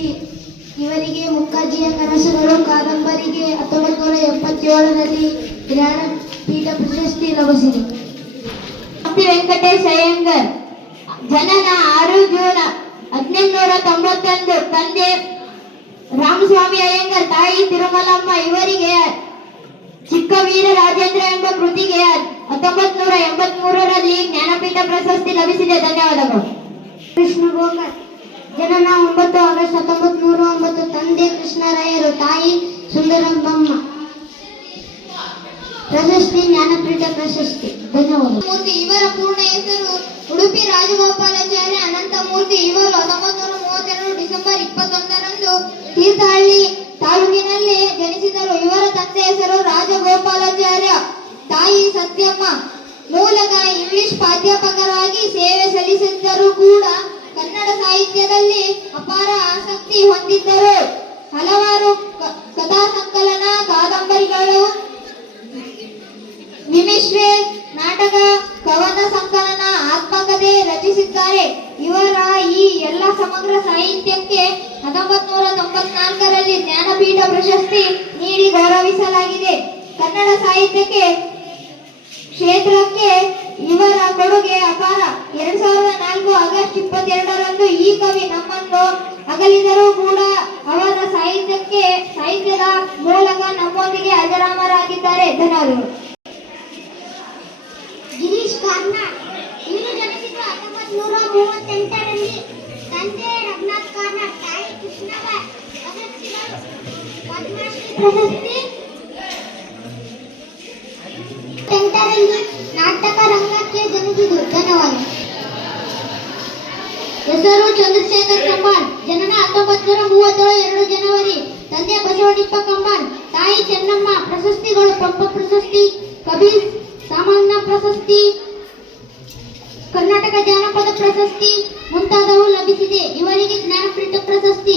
ಪ್ರಶಸ್ತಿ. ಇವರಿಗೆ ಮುಕ್ಕಜ್ಜಿಯ ಕನಸುಗಳು ಕಾದಂಬರಿಗೆ 1977ರಲ್ಲಿ ಜ್ಞಾನಪೀಠ ಪ್ರಶಸ್ತಿ ಲಭಿಸಿದೆ. ವೆಂಕಟೇಶ್ ಅಯ್ಯಂಗರ್ ಜನನ 6 ಜೂನ್ 1891. ತಂದೆ ರಾಮಸ್ವಾಮಿ ಅಯ್ಯಂಗರ್, ತಾಯಿ ತಿರುಮಲಮ್ಮ. ಇವರಿಗೆ ಚಿಕ್ಕವೀರ ರಾಜೇಂದ್ರ ಎಂಬ ಕೃತಿಗೆ 1983ರಲ್ಲಿ ಜ್ಞಾನಪೀಠ ಪ್ರಶಸ್ತಿ ಲಭಿಸಿದೆ. ಧನ್ಯವಾದಗಳು. ಕೃಷ್ಣ ಗೋಕರ್ ಜನನ 9 ಆಗಸ್ಟ್ 1909. ತಂದೆ ಕೃಷ್ಣರಾಯರು, ತಾಯಿ ಸುಂದರಮ್ಮ. ಪ್ರಶಸ್ತಿ ಜ್ಞಾನಪೀಠ ಪ್ರಶಸ್ತಿ. ಧನ್ಯವಾದ. ಇವರ ಪೂರ್ಣ ಹೆಸರು ಉಡುಪಿ ರಾಜಗೋಪಾಲಾಚಾರ್ಯ ಅನಂತಮೂರ್ತಿ. ಇವರು 1932 ಡಿಸೆಂಬರ್ 21ರಂದು ತೀರ್ಥಹಳ್ಳಿ ತಾಲೂಕಿನಲ್ಲಿ ಜನಿಸಿದರು. ಇವರ ತಂದೆ ಹೆಸರು ರಾಜಗೋಪಾಲಾಚಾರ್ಯ, ತಾಯಿ ಸತ್ಯಮ್ಮ. ಮೂಲಕ ಇಂಗ್ಲಿಷ್ ಪ್ರಾಧ್ಯಾಪಕರಾಗಿ ಸೇವೆ ಸಲ್ಲಿಸಿದ್ದರೂ ಕೂಡ ಕನ್ನಡ ಸಾಹಿತ್ಯದಲ್ಲಿ ಅಪಾರ ಆಸಕ್ತಿ ಹೊಂದಿದ್ದರು. ಹಲವಾರು ಕಥಾ ಸಂಕಲನ, ಕಾದಂಬರಿಗಳು, ವಿಮರ್ಶೆ, ನಾಟಕ, ಕವನ ಸಂಕಲನ, ಆತ್ಮಕಥೆ ರಚಿಸಿದ್ದಾರೆ. ಇವರ ಈ ಎಲ್ಲ ಸಮಗ್ರ ಸಾಹಿತ್ಯಕ್ಕೆ 1994ರಲ್ಲಿ ಜ್ಞಾನಪೀಠ ಪ್ರಶಸ್ತಿ ನೀಡಿ ಗೌರವಿಸಲಾಗಿದೆ. ಕನ್ನಡ ಸಾಹಿತ್ಯಕ್ಕೆ ಕ್ಷೇತ್ರಕ್ಕೆ ಇವರ ಕೊಡುಗೆ ಅಪಾರ. 2004 ಆಗಸ್ಟ್ 22ರಂದು ಈ ಕವಿ ನಮ್ಮನ್ನು ಅಗಲಿದರೂ ಕೂಡ ಅವರ ಸಾಹಿತ್ಯದ ಮೂಲಕ ನಮ್ಮೊಂದಿಗೆ ಅಜರಾಮರಾಗಿದ್ದಾರೆ. ಧನ್ಯವಾದಗಳು. ಗಿರೀಶ್ ಕಾರ್ನಾಡ್ ಇವರು ಜನಿಸಿದ್ದು 1938ರಲ್ಲಿ. ತಂದೆ ರಘುನಾಥ್ ಕಾರ್ನಾಡ್, ತಾಯಿ ಕೃಷ್ಣಬಾಯಿ. ಪ್ರಶಸ್ತಿಗಳು: ಪದ್ಮಶ್ರೀ ಪ್ರಶಸ್ತಿ 8ರಲ್ಲಿ ನಾಟಕ ರಂಗಕ್ಕೆ ಜನಿಸಿದರು. ಧನ್ಯವಾದ. ಹೆಸರು ಚಂದ್ರಶೇಖರ್ ಕಂಬಾರ್. ಜನನ 1937 2 ಜನವರಿ. ತಂದೆ ಬಸವಣ್ಣಿಪ್ಪ ಕಂಬಾರ್, ತಾಯಿ ಚೆನ್ನಮ್ಮ. ಪ್ರಶಸ್ತಿಗಳು: ಪಂಪ ಪ್ರಶಸ್ತಿ, ಕಬೀರ್ ಸಾಮಾನ್ಯ ಪ್ರಶಸ್ತಿ, ಕರ್ನಾಟಕ ಜಾನಪದ ಪ್ರಶಸ್ತಿ ಮುಂತಾದವು ಲಭಿಸಿದೆ. ಇವರಿಗೆ ಜ್ಞಾನಪೀಠ ಪ್ರಶಸ್ತಿ